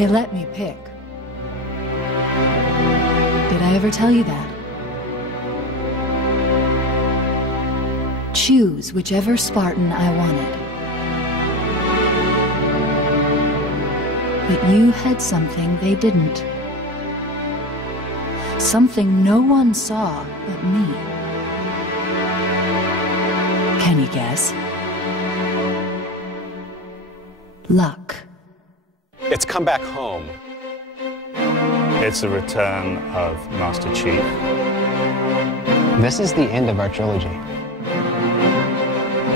They let me pick. Did I ever tell you that? Choose whichever Spartan I wanted. But you had something they didn't. Something no one saw but me. Can you guess? Luck. It's come back home. It's the return of Master Chief. This is the end of our trilogy.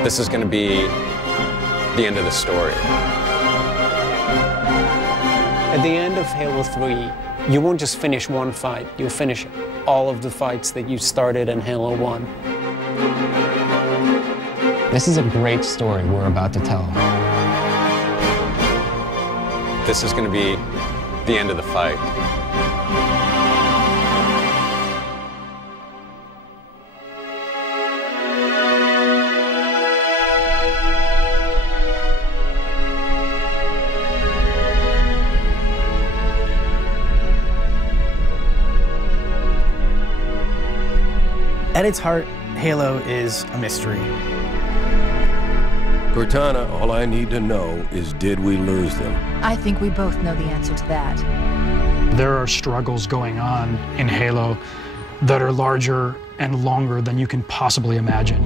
This is going to be the end of the story. At the end of Halo 3, you won't just finish one fight, you'll finish all of the fights that you started in Halo 1. This is a great story we're about to tell. This is going to be the end of the fight. At its heart, Halo is a mystery. Cortana, all I need to know is, did we lose them? I think we both know the answer to that. There are struggles going on in Halo that are larger and longer than you can possibly imagine.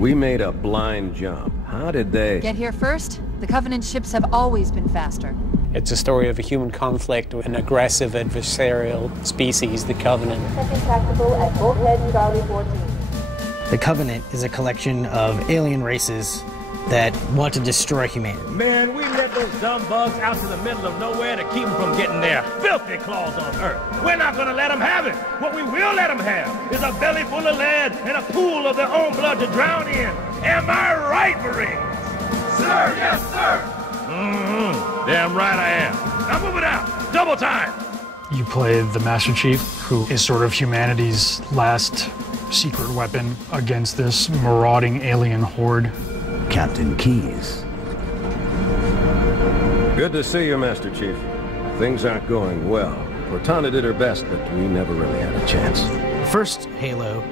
We made a blind jump. How did they... Get here first? The Covenant ships have always been faster. It's a story of a human conflict with an aggressive adversarial species, the Covenant. The Covenant is a collection of alien races that want to destroy humanity. Man, we let those dumb bugs out to the middle of nowhere to keep them from getting their filthy claws on Earth. We're not going to let them have it. What we will let them have is a belly full of lead and a pool of their own blood to drown in. Am I right, Marines? Sir, yes, sir. Damn right I am. Now move it out. Double time. You play the Master Chief, who is sort of humanity's last secret weapon against this marauding alien horde. Captain Keyes. Good to see you, Master Chief. Things aren't going well. Cortana did her best, but we never really had a chance. First Halo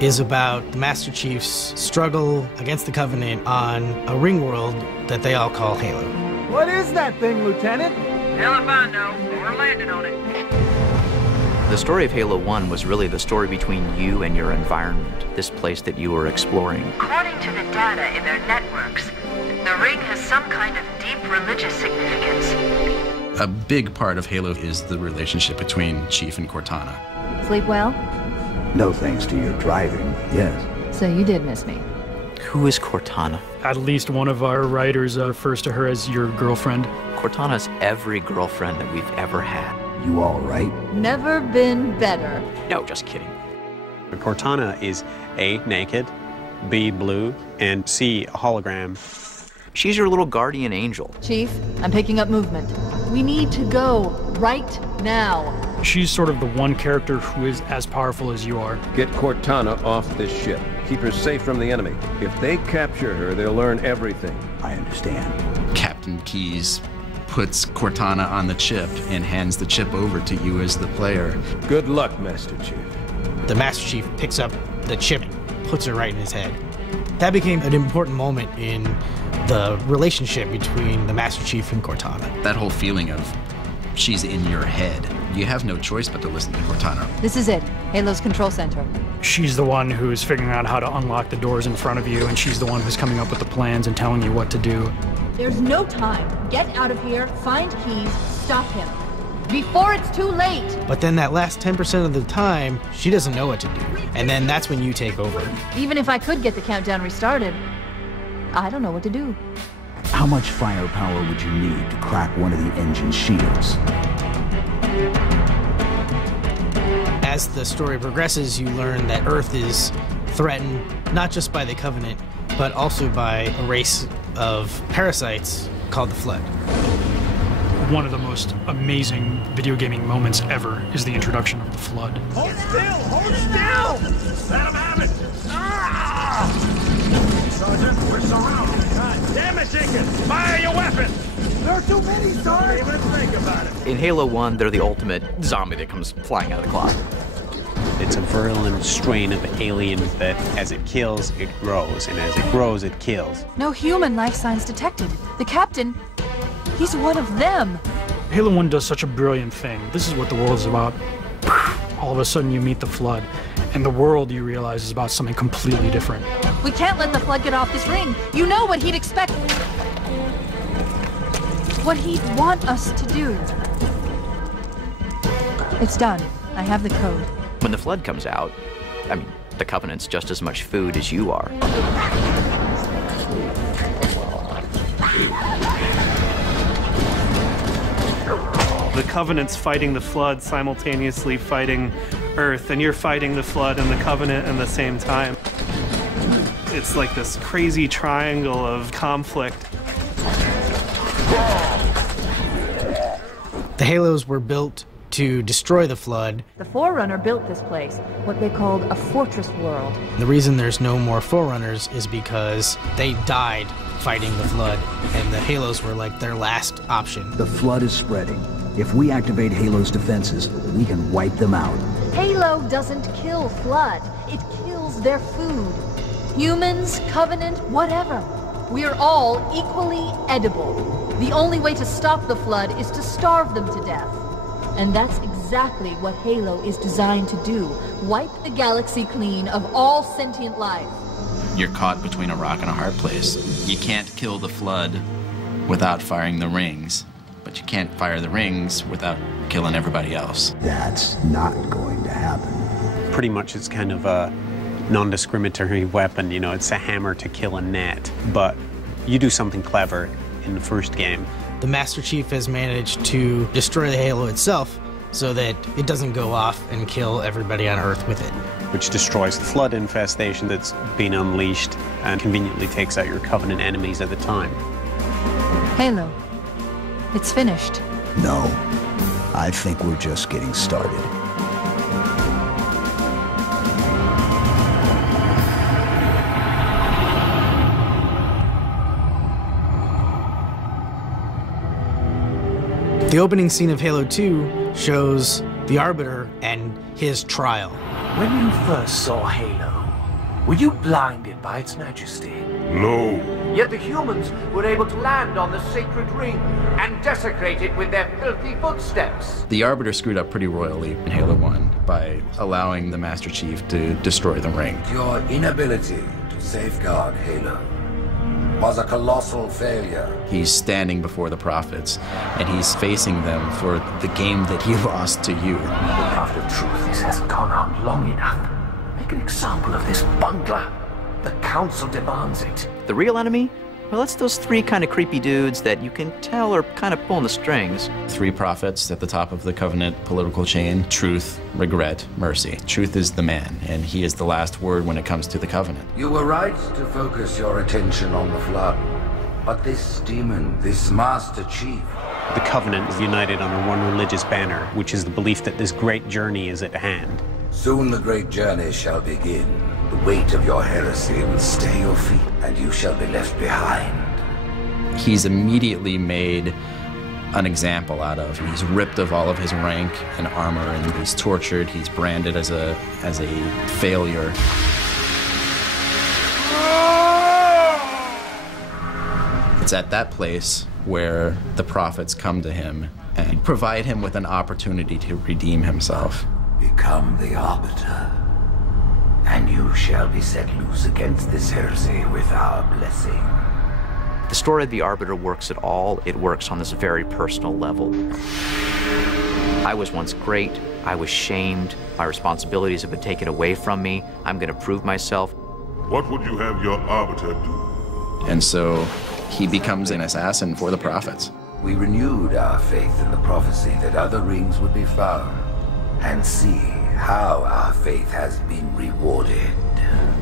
is about the Master Chief's struggle against the Covenant on a ring world that they all call Halo. What is that thing, Lieutenant? Hell if I know. We're landing on it. The story of Halo 1 was really the story between you and your environment, this place that you were exploring. According to the data in their networks, the ring has some kind of deep religious significance. A big part of Halo is the relationship between Chief and Cortana. Sleep well? No thanks to your driving, yes. So you did miss me. Who is Cortana? At least one of our writers refers to her as your girlfriend. Cortana's every girlfriend that we've ever had. You all right? Never been better. No, just kidding. Cortana is A, naked, B, blue, and C, a hologram. She's your little guardian angel. Chief, I'm picking up movement. We need to go right now. She's sort of the one character who is as powerful as you are. Get Cortana off this ship. Keep her safe from the enemy. If they capture her, they'll learn everything. I understand. Captain Keyes puts Cortana on the chip and hands the chip over to you as the player. Good luck, Master Chief. The Master Chief picks up the chip and puts it right in his head. That became an important moment in the relationship between the Master Chief and Cortana. That whole feeling of she's in your head. You have no choice but to listen to Cortana. This is it, Halo's control center. She's the one who's figuring out how to unlock the doors in front of you, and she's the one who's coming up with the plans and telling you what to do. There's no time. Get out of here, find Keyes, stop him. Before it's too late! But then that last 10% of the time, she doesn't know what to do. And then that's when you take over. Even if I could get the countdown restarted, I don't know what to do. How much firepower would you need to crack one of the engine shields? As the story progresses, you learn that Earth is threatened not just by the Covenant, but also by a race of parasites called the Flood. One of the most amazing video gaming moments ever is the introduction of the Flood. Hold still! Hold still! Let him have it! Ah! Sergeant, we're surrounded. God damn it, Jenkins! Fire your weapon! There are too many, sir! Even think about it. In Halo 1, they're the ultimate zombie that comes flying out of the closet. It's a virulent strain of alien that, as it kills, it grows, and as it grows, it kills. No human life signs detected. The captain, he's one of them. Halo 1 does such a brilliant thing. This is what the world is about. All of a sudden you meet the Flood, and the world, you realize, is about something completely different. We can't let the Flood get off this ring. You know what he'd expect. What he'd want us to do. It's done. I have the code. When the Flood comes out, I mean, the Covenant's just as much food as you are. The Covenant's fighting the Flood, simultaneously fighting Earth, and you're fighting the Flood and the Covenant at the same time. It's like this crazy triangle of conflict. The Halos were built to destroy the Flood. The Forerunner built this place, what they called a fortress world. The reason there's no more Forerunners is because they died fighting the Flood, and the Halos were like their last option. The Flood is spreading. If we activate Halo's defenses, we can wipe them out. Halo doesn't kill Flood. It kills their food. Humans, Covenant, whatever. We're all equally edible. The only way to stop the Flood is to starve them to death. And that's exactly what Halo is designed to do. Wipe the galaxy clean of all sentient life. You're caught between a rock and a hard place. You can't kill the Flood without firing the rings, but you can't fire the rings without killing everybody else. That's not going to happen. Pretty much it's kind of a non-discriminatory weapon, you know, it's a hammer to kill a gnat, but you do something clever in the first game. The Master Chief has managed to destroy the Halo itself so that it doesn't go off and kill everybody on Earth with it. Which destroys the Flood infestation that's been unleashed and conveniently takes out your Covenant enemies at the time. Halo, it's finished. No, I think we're just getting started. The opening scene of Halo 2 shows the Arbiter and his trial. When you first saw Halo, were you blinded by its majesty? No. Yet the humans were able to land on the sacred ring and desecrate it with their filthy footsteps. The Arbiter screwed up pretty royally in Halo 1 by allowing the Master Chief to destroy the ring. Your inability to safeguard Halo was a colossal failure. He's standing before the prophets, and he's facing them for the game that he lost to you. The Prophet of Truth, this hasn't gone on long enough. Make an example of this bungler. The Council demands it. The real enemy? Well, it's those three kind of creepy dudes that you can tell are kind of pulling the strings. 3 prophets at the top of the Covenant political chain: truth, regret, mercy. Truth is the man, and he is the last word when it comes to the Covenant. You were right to focus your attention on the Flood. But this demon, this Master Chief... The Covenant is united under one religious banner, which is the belief that this great journey is at hand. Soon the great journey shall begin. The weight of your heresy will stay your feet, and you shall be left behind. He's immediately made an example out of. He's ripped of all of his rank and armor, and he's tortured. He's branded as a failure. It's at that place where the prophets come to him and provide him with an opportunity to redeem himself. Become the Arbiter, and you shall be set loose against this heresy with our blessing. The story of the Arbiter works at all. It works on this very personal level. I was once great. I was shamed. My responsibilities have been taken away from me. I'm going to prove myself. What would you have your Arbiter do? And so he becomes an assassin for the prophets. We renewed our faith in the prophecy that other rings would be found, and see how our faith has been rewarded.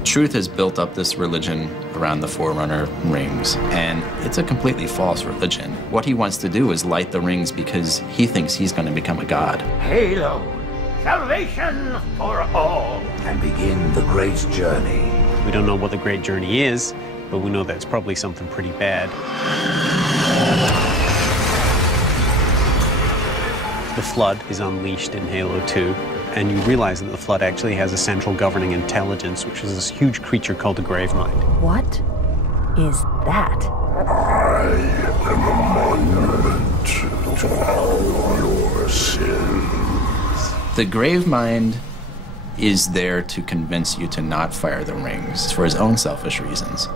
Truth has built up this religion around the Forerunner rings, and it's a completely false religion. What he wants to do is light the rings because he thinks he's going to become a god. Halo, salvation for all. And begin the great journey. We don't know what the great journey is, but we know that it's probably something pretty bad. The Flood is unleashed in Halo 2, and you realize that the Flood actually has a central governing intelligence, which is this huge creature called the Gravemind. What is that? I am a monument to all your sins. The Gravemind is there to convince you to not fire the rings for his own selfish reasons.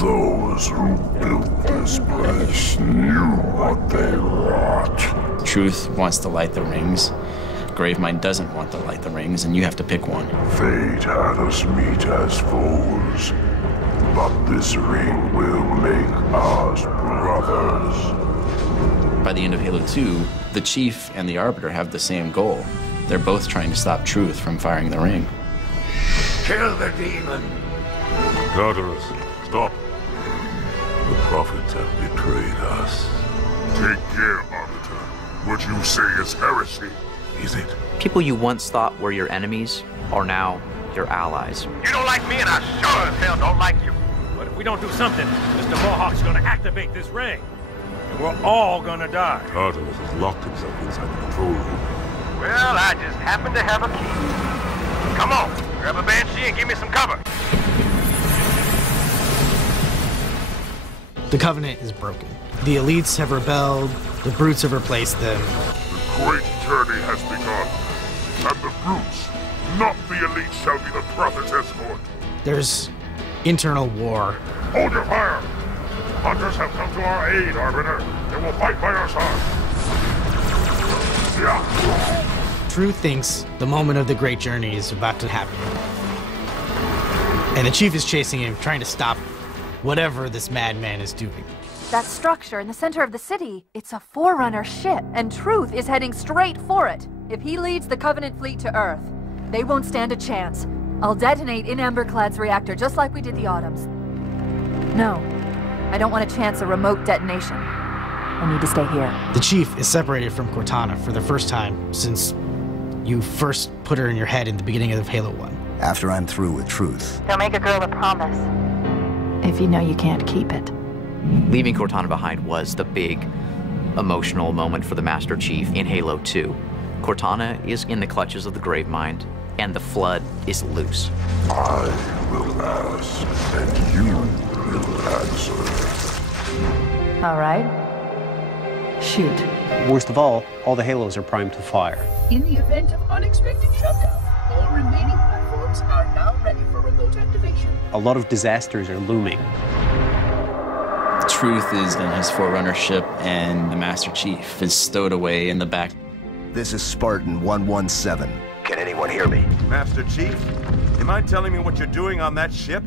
Those who built this place knew what they wrought. Truth wants to light the rings. Gravemind doesn't want to light the rings, and you have to pick one. Fate had us meet as foes, but this ring will make us brothers. By the end of Halo 2, the Chief and the Arbiter have the same goal. They're both trying to stop Truth from firing the ring. Kill the demon! Tartarus, stop. The prophets have betrayed us. Take care, Arbiter. What you say is heresy, is it? People you once thought were your enemies are now your allies. You don't like me, and I sure as hell don't like you. But if we don't do something, Mr. Mohawk's gonna activate this ring. And we're all gonna die. Tartarus has locked himself inside the control room. Well, I just happen to have a key. Come on, grab a Banshee and give me some cover. The Covenant is broken. The elites have rebelled, the brutes have replaced them. The great journey has begun, and the brutes, not the elite, shall be the prophet's escort. There's internal war. Hold your fire! Hunters have come to our aid, Arbiter. They will fight by our side. Truth thinks the moment of the great journey is about to happen. And the Chief is chasing him, trying to stop whatever this madman is doing. That structure in the center of the city, it's a Forerunner ship, and Truth is heading straight for it. If he leads the Covenant fleet to Earth, they won't stand a chance. I'll detonate in Emberclad's reactor just like we did the Autumn's. No, I don't want to chance a remote detonation. I need to stay here. The Chief is separated from Cortana for the first time since you first put her in your head in the beginning of Halo 1. After I'm through with Truth. Don't make a girl a promise. If you know you can't keep it. Leaving Cortana behind was the big emotional moment for the Master Chief in Halo 2. Cortana is in the clutches of the Gravemind, and the Flood is loose. I will ask, and you will answer. All right. Shoot. Worst of all the Halos are primed to fire. In the event of unexpected shutdown, all remaining platforms are now ready for remote activation. A lot of disasters are looming. Truth is in his Forerunner ship, and the Master Chief is stowed away in the back. This is Spartan 117. Can anyone hear me? Master Chief, you mind telling me what you're doing on that ship?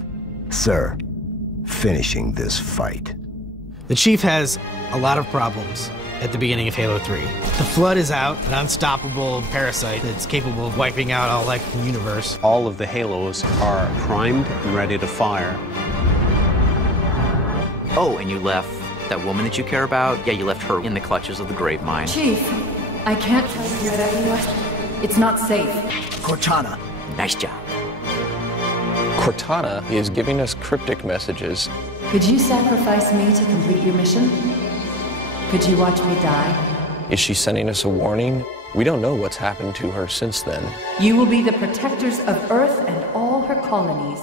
Sir, finishing this fight. The Chief has a lot of problems at the beginning of Halo 3. The Flood is out, an unstoppable parasite that's capable of wiping out all life in the universe. All of the Halos are primed and ready to fire. Oh, and you left that woman that you care about? Yeah, you left her in the clutches of the Gravemind. Chief, I can't trust you that anymore. It's not safe. Cortana. Nice job. Cortana is giving us cryptic messages. Could you sacrifice me to complete your mission? Could you watch me die? Is she sending us a warning? We don't know what's happened to her since then. You will be the protectors of Earth and all her colonies.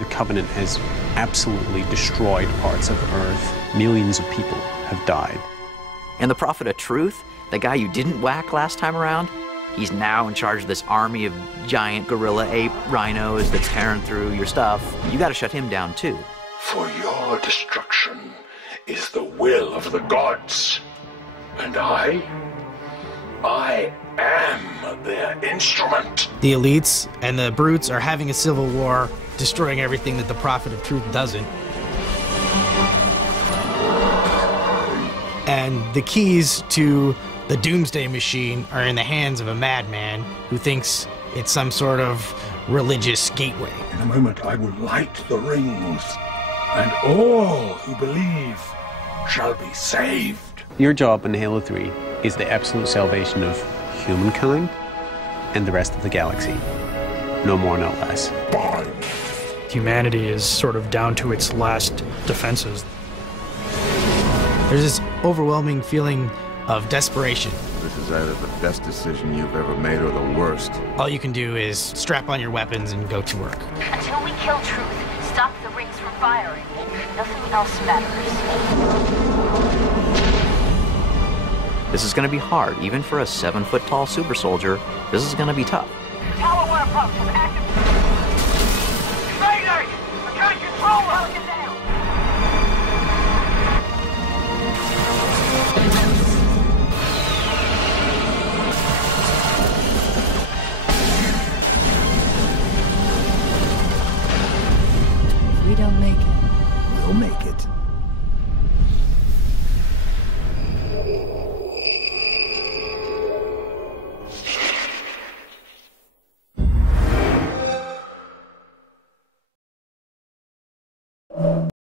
The Covenant has absolutely destroyed parts of Earth. Millions of people have died. And the Prophet of Truth, the guy you didn't whack last time around, he's now in charge of this army of giant gorilla ape rhinos that's tearing through your stuff. You gotta shut him down too. For your destruction is the will of the gods. And I am their instrument. The elites and the brutes are having a civil war, destroying everything that the Prophet of Truth doesn't. And the keys to the Doomsday Machine are in the hands of a madman who thinks it's some sort of religious gateway. In a moment I will light the rings, and all who believe shall be saved. Your job in Halo 3 is the absolute salvation of humankind and the rest of the galaxy. No more, no less. Humanity is sort of down to its last defenses. There's this overwhelming feeling of desperation this is either the best decision you've ever made or the worst. All you can do is strap on your weapons and go to work. Until we kill Truth, stop the rings from firing, nothing else matters. This is going to be hard. Even for a 7-foot-tall super soldier, this is going to be tough. Tower wire pumps have active. Mayday! I can't control her! Get down! If we don't make it, We'll make it.